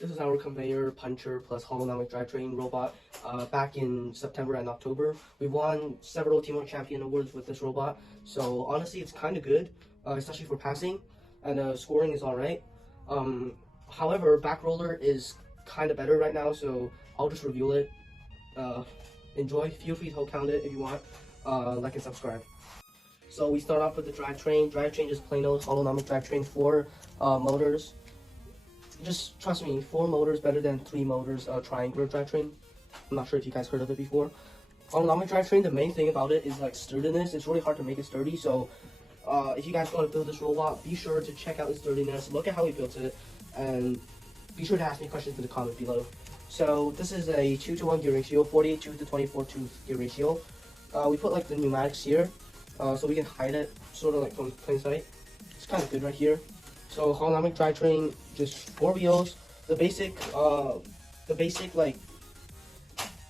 This is our conveyor, puncher, plus holonomic drivetrain robot. Back in September and October, we won several Teamwork Champion awards with this robot. So honestly, it's kind of good, especially for passing, and scoring is alright. However, back roller is kind of better right now, so I'll just reveal it. Enjoy. Feel free to whole count it if you want. Like and subscribe. So we start off with the drivetrain. Drivetrain is plain old holonomic drivetrain, 4 motors. Just trust me, 4 motors better than 3 motors triangular drivetrain. I'm not sure if you guys heard of it before. Holonomic drivetrain, the main thing about it is like sturdiness. It's really hard to make it sturdy, so if you guys want to build this robot, be sure to check out its sturdiness, look at how we built it, and be sure to ask me questions in the comment below. So this is a 2-to-1 gear ratio, 48 tooth to 24 tooth gear ratio. We put like the pneumatics here, so we can hide it sort of like from plain sight. It's kind of good right here. So holonomic drivetrain, just 4 wheels. The basic like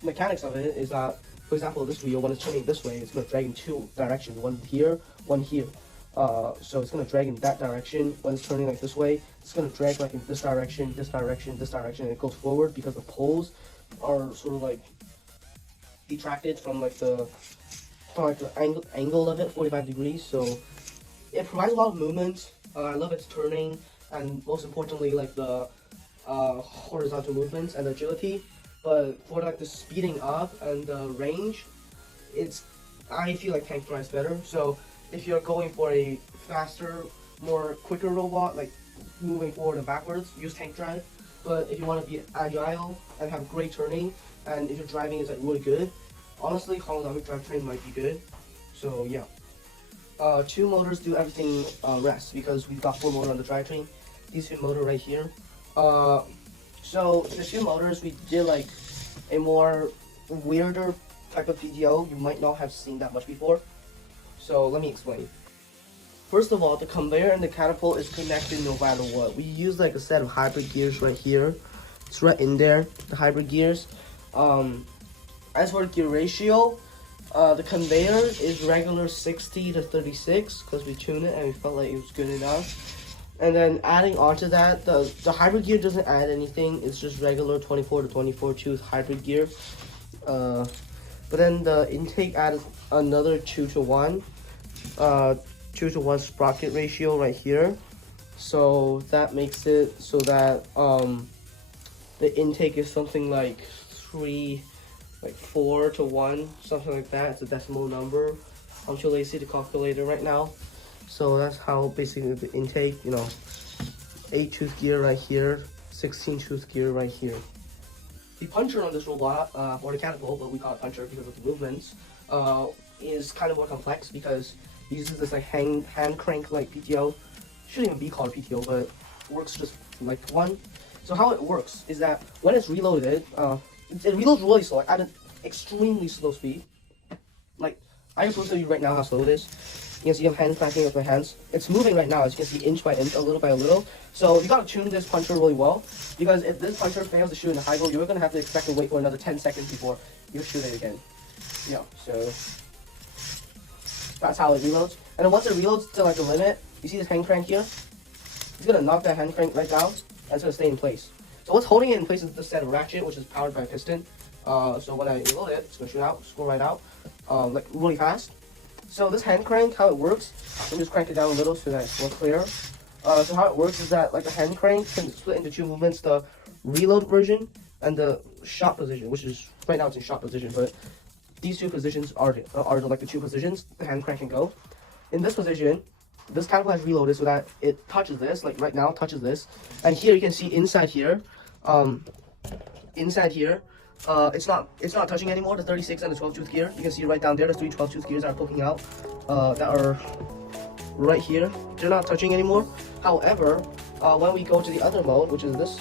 mechanics of it is that, for example, this wheel, when it's turning this way, it's going to drag in 2 directions, one here, one here. So it's going to drag in that direction. When it's turning like this way, it's going to drag like in this direction, this direction, this direction, and it goes forward because the poles are sort of like detracted from like the angle of it, 45 degrees. So it provides a lot of movement. I love its turning, and most importantly, like the horizontal movements and agility. But for like the speeding up and the range, I feel like tank drive's better. So if you're going for a faster, more quicker robot, like moving forward and backwards, use tank drive. But if you want to be agile and have great turning, and if your driving is like really good, honestly, holonomic drivetrain might be good. So yeah. 2 motors do everything rest, because we've got 4 motors on the drivetrain. These 2 motors right here. So the 2 motors, we did like a more weirder type of PTO. You might not have seen that much before. So let me explain. First of all, the conveyor and the catapult is connected no matter what. We use like a set of hybrid gears right here. It's right in there, the hybrid gears. As for gear ratio, the conveyor is regular 60 to 36 because we tuned it and we felt like it was good enough. And then adding on to that, the hybrid gear doesn't add anything. It's just regular 24 to 24 tooth hybrid gear. But then the intake added another 2-to-1, 2-to-1 sprocket ratio right here. So that makes it so that the intake is something like 4-to-1, something like that. It's a decimal number. I'm too lazy to calculate it right now. So that's how basically the intake, 8-tooth gear right here, 16-tooth gear right here. The puncher on this robot, or the catapult, but we call it puncher because of the movements, is kind of more complex because it uses this like hand crank like PTO. Shouldn't even be called PTO, but works just like one. So how it works is that when it's reloaded, it reloads really slow, at an extremely slow speed. Like, I can prove to you right now how slow it is. You can see I'm hand cranking with my hands. It's moving right now, as you can see, inch by inch, a little by a little. So you gotta tune this puncher really well, because if this puncher fails to shoot in the high go, you're gonna have to expect to wait for another 10 seconds before you shoot it again. Yeah, so that's how it reloads. And then once it reloads to like the limit, you see this hand crank here? It's gonna knock that hand crank right down, and it's gonna stay in place. So what's holding it in place is the set of ratchet, which is powered by a piston. So when I reload it, it's gonna shoot out, score right out, like really fast. So this hand crank, how it works, let me just crank it down a little so that it's more clear. So how it works is that like the hand crank can split into 2 movements, the reload version and the shot position, which is right now it's in shot position, but these 2 positions are like the 2 positions the hand crank can go. In this position, this catapult has reloaded so that it touches this, like right now touches this, and here you can see inside here, it's not touching anymore. The 36 and the 12-tooth gear, you can see right down there, the 3 12-tooth gears are poking out, that are right here. They're not touching anymore. However, when we go to the other mode, which is this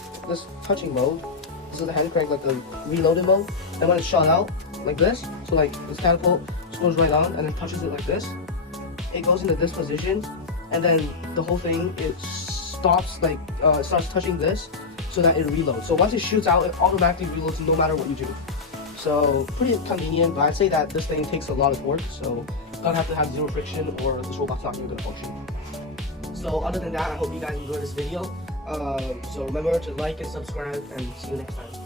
touching mode, this is the hand crank, like the reloaded mode, and when it's shot out like this, so like this catapult scores right on and then touches it like this, it goes into this position, and then the whole thing, it stops, like it starts touching this so that it reloads. So once it shoots out, it automatically reloads no matter what you do. So pretty convenient, but I'd say that this thing takes a lot of work, so you don't have to have 0 friction or this robot's not even gonna function. So other than that, I hope you guys enjoyed this video. So remember to like and subscribe, and see you next time.